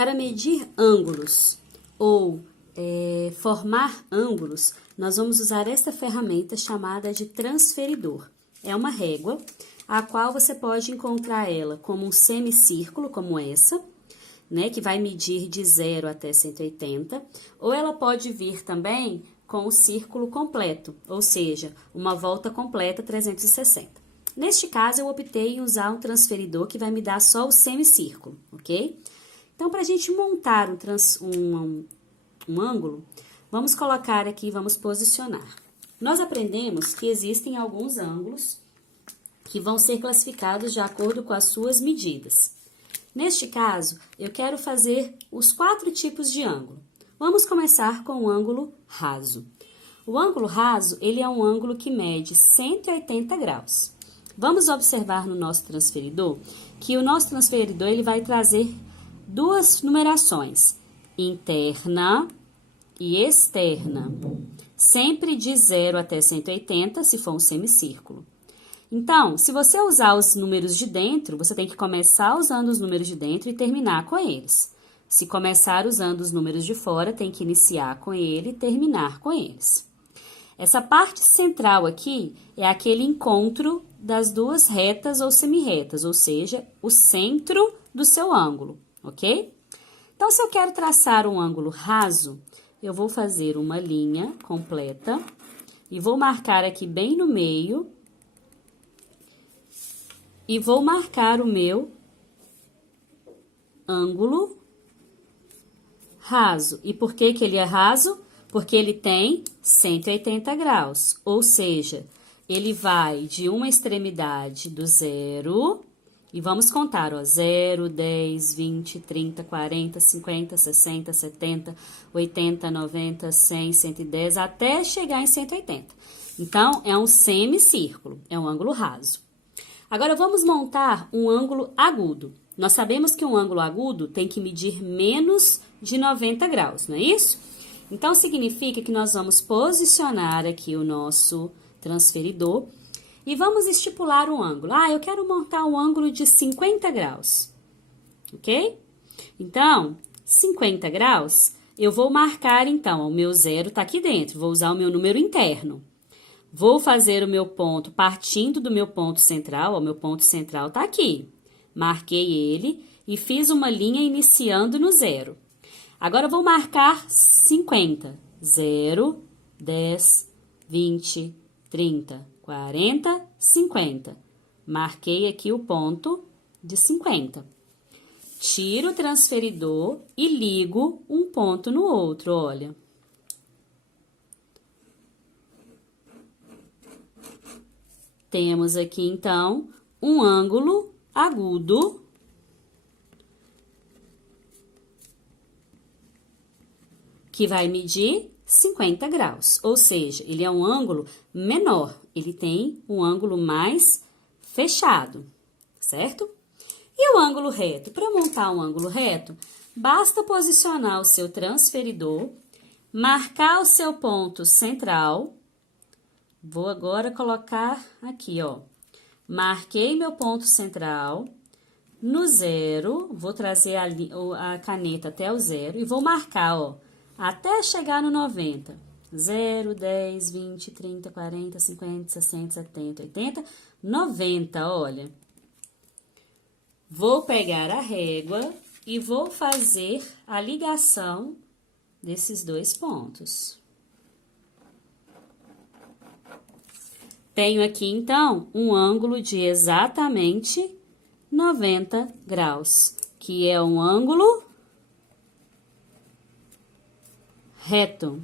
Para medir ângulos ou formar ângulos, nós vamos usar esta ferramenta chamada de transferidor. É uma régua, a qual você pode encontrar ela como um semicírculo, como essa, né, que vai medir de 0 até 180, ou ela pode vir também com o círculo completo, ou seja, uma volta completa 360. Neste caso, eu optei em usar um transferidor que vai me dar só o semicírculo, ok? Então, para a gente montar um ângulo, vamos colocar aqui, vamos posicionar. Nós aprendemos que existem alguns ângulos que vão ser classificados de acordo com as suas medidas. Neste caso, eu quero fazer os 4 tipos de ângulo. Vamos começar com o ângulo raso. O ângulo raso, ele é um ângulo que mede 180 graus. Vamos observar no nosso transferidor que o nosso transferidor ele vai trazer duas numerações, interna e externa, sempre de 0 até 180, se for um semicírculo. Então, se você usar os números de dentro, você tem que começar usando os números de dentro e terminar com eles. Se começar usando os números de fora, tem que iniciar com ele e terminar com eles. Essa parte central aqui é aquele encontro das duas retas ou semirretas, ou seja, o centro do seu ângulo, ok? Então, se eu quero traçar um ângulo raso, eu vou fazer uma linha completa e vou marcar aqui bem no meio e vou marcar o meu ângulo raso. E por que que ele é raso? Porque ele tem 180 graus, ou seja, ele vai de uma extremidade do 0, e vamos contar, ó, 0, 10, 20, 30, 40, 50, 60, 70, 80, 90, 100, 110, até chegar em 180. Então, é um semicírculo, é um ângulo raso. Agora, vamos montar um ângulo agudo. Nós sabemos que um ângulo agudo tem que medir menos de 90 graus, não é isso? Então, significa que nós vamos posicionar aqui o nosso transferidor e vamos estipular um ângulo. Ah, eu quero montar um ângulo de 50 graus, ok? Então, 50 graus, eu vou marcar, então, o meu 0 tá aqui dentro, vou usar o meu número interno. Vou fazer o meu ponto partindo do meu ponto central, o meu ponto central tá aqui. Marquei ele e fiz uma linha iniciando no 0. Agora, eu vou marcar 50. 0, 10, 20, 30, 40, 50. Marquei aqui o ponto de 50. Tiro o transferidor e ligo um ponto no outro, olha. Temos aqui, então, um ângulo agudo que vai medir 50 graus, ou seja, ele é um ângulo menor, ele tem um ângulo mais fechado, certo? E o ângulo reto? Para montar um ângulo reto, basta posicionar o seu transferidor, marcar o seu ponto central. Vou agora colocar aqui, ó. Marquei meu ponto central. No 0, vou trazer a caneta até o 0 e vou marcar, ó, até chegar no 90. 0, 10, 20, 30, 40, 50, 60, 70, 80, 90, olha. Vou pegar a régua e vou fazer a ligação desses dois pontos. Tenho aqui, então, um ângulo de exatamente 90 graus, que é um ângulo reto.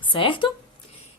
Certo?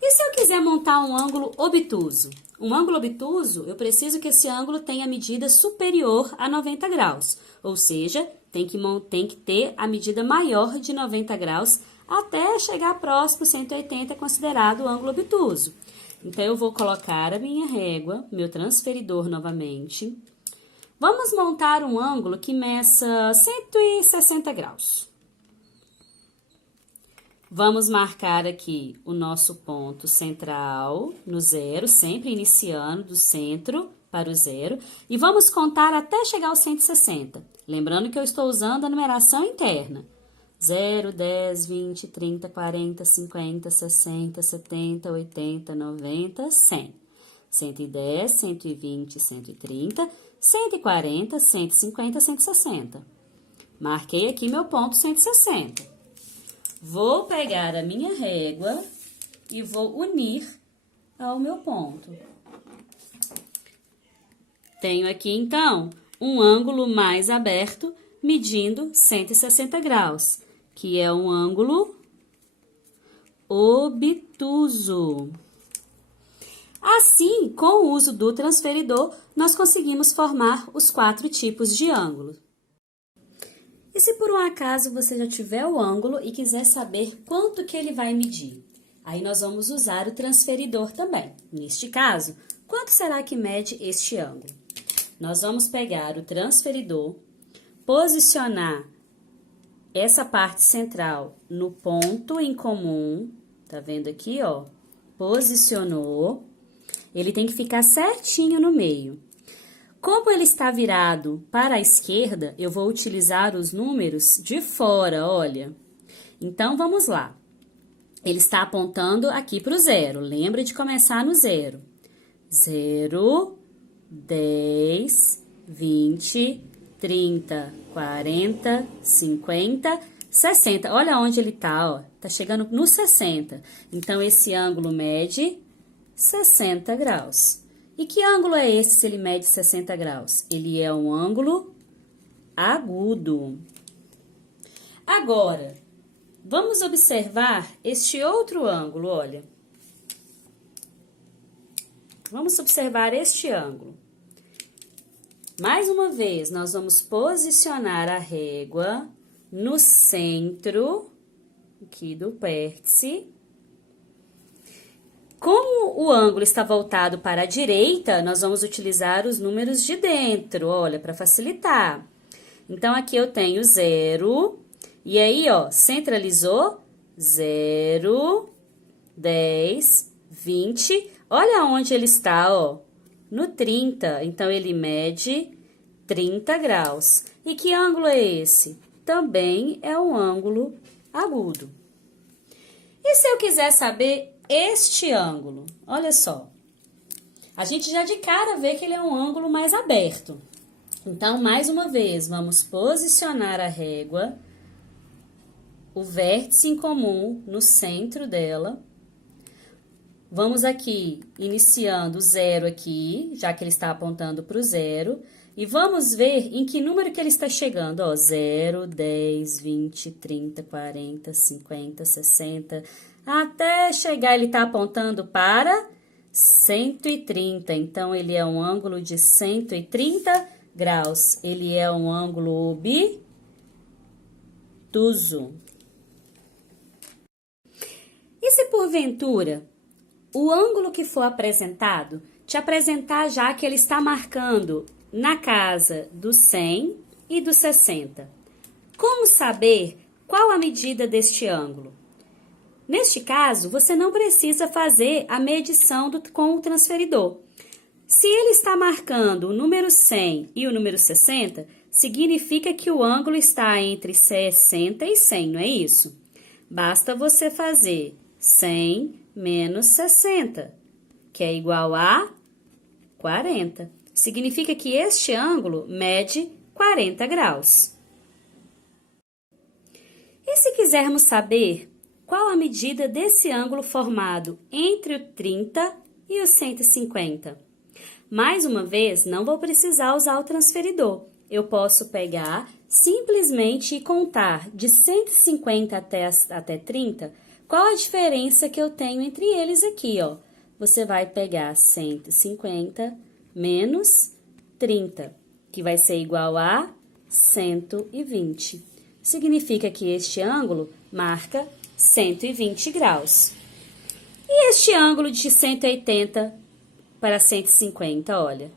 E se eu quiser montar um ângulo obtuso? Um ângulo obtuso, eu preciso que esse ângulo tenha medida superior a 90 graus, ou seja, tem que ter a medida maior de 90 graus até chegar próximo 180, considerado o ângulo obtuso. Então, eu vou colocar a minha régua, meu transferidor novamente. Vamos montar um ângulo que meça 160 graus. Vamos marcar aqui o nosso ponto central no 0, sempre iniciando do centro para o zero e vamos contar até chegar ao 160. Lembrando que eu estou usando a numeração interna. 0, 10, 20, 30, 40, 50, 60, 70, 80, 90, 100. 110, 120, 130, 140, 150, 160. Marquei aqui meu ponto 160. Vou pegar a minha régua e vou unir ao meu ponto. Tenho aqui, então, um ângulo mais aberto medindo 160 graus, que é um ângulo obtuso. Assim, com o uso do transferidor, nós conseguimos formar os 4 tipos de ângulo. E se por um acaso você já tiver o ângulo e quiser saber quanto que ele vai medir? Aí nós vamos usar o transferidor também. Neste caso, quanto será que mede este ângulo? Nós vamos pegar o transferidor, posicionar essa parte central no ponto em comum, tá vendo aqui, ó? Posicionou. Ele tem que ficar certinho no meio. Como ele está virado para a esquerda, eu vou utilizar os números de fora, olha. Então, vamos lá. Ele está apontando aqui para o zero. Lembra de começar no zero. 0, 10, 20, 30, 40, 50, 60. Olha onde ele está, ó. Tá chegando no 60. Então, esse ângulo mede 60 graus. E que ângulo é esse se ele mede 60 graus? Ele é um ângulo agudo. Agora, vamos observar este outro ângulo, olha. Vamos observar este ângulo. Mais uma vez, nós vamos posicionar a régua no centro aqui do vértice. Como o ângulo está voltado para a direita, nós vamos utilizar os números de dentro, olha, para facilitar. Então, aqui eu tenho 0, e aí, ó, centralizou, 0, 10, 20, olha onde ele está, ó, no 30, então ele mede 30 graus. E que ângulo é esse? Também é um ângulo agudo. E se eu quiser saber este ângulo? Olha só, a gente já de cara vê que ele é um ângulo mais aberto. Então, mais uma vez, vamos posicionar a régua, o vértice em comum no centro dela. Vamos aqui, iniciando o zero aqui, já que ele está apontando para o zero. E vamos ver em que número que ele está chegando, ó, 0, 10, 20, 30, 40, 50, 60, até chegar, ele está apontando para 130, então ele é um ângulo de 130 graus, ele é um ângulo obtuso. E se porventura o ângulo que for apresentado te apresentar já que ele está marcando na casa do 100 e do 60. Como saber qual a medida deste ângulo? Neste caso, você não precisa fazer a medição com o transferidor. Se ele está marcando o número 100 e o número 60, significa que o ângulo está entre 60 e 100, não é isso? Basta você fazer 100 menos 60, que é igual a 40. Significa que este ângulo mede 40 graus. E se quisermos saber qual a medida desse ângulo formado entre o 30 e o 150? Mais uma vez, não vou precisar usar o transferidor. Eu posso pegar simplesmente e contar de 150 até 30, qual a diferença que eu tenho entre eles aqui, ó. Você vai pegar 150 menos 30, que vai ser igual a 120. Significa que este ângulo marca 120 graus. E este ângulo de 180 para 150, olha,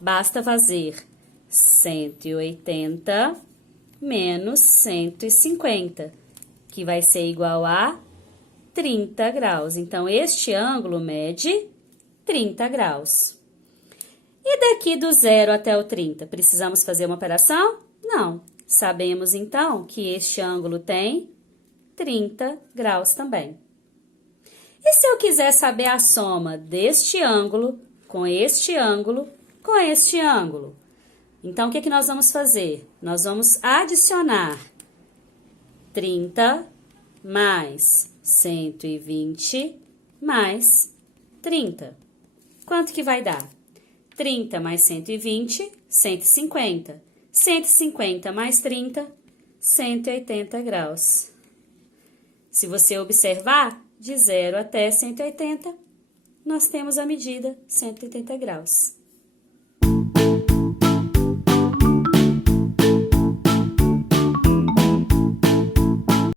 basta fazer 180 menos 150, que vai ser igual a 30 graus. Então, este ângulo mede 30 graus. E daqui do 0 até o 30, precisamos fazer uma operação? Não. Sabemos, então, que este ângulo tem 30 graus também. E se eu quiser saber a soma deste ângulo com este ângulo com este ângulo? Então, o que nós vamos fazer? Nós vamos adicionar 30 mais 120 mais 30. Quanto que vai dar? 30 mais 120, 150. 150 mais 30, 180 graus. Se você observar, de 0 até 180, nós temos a medida 180 graus.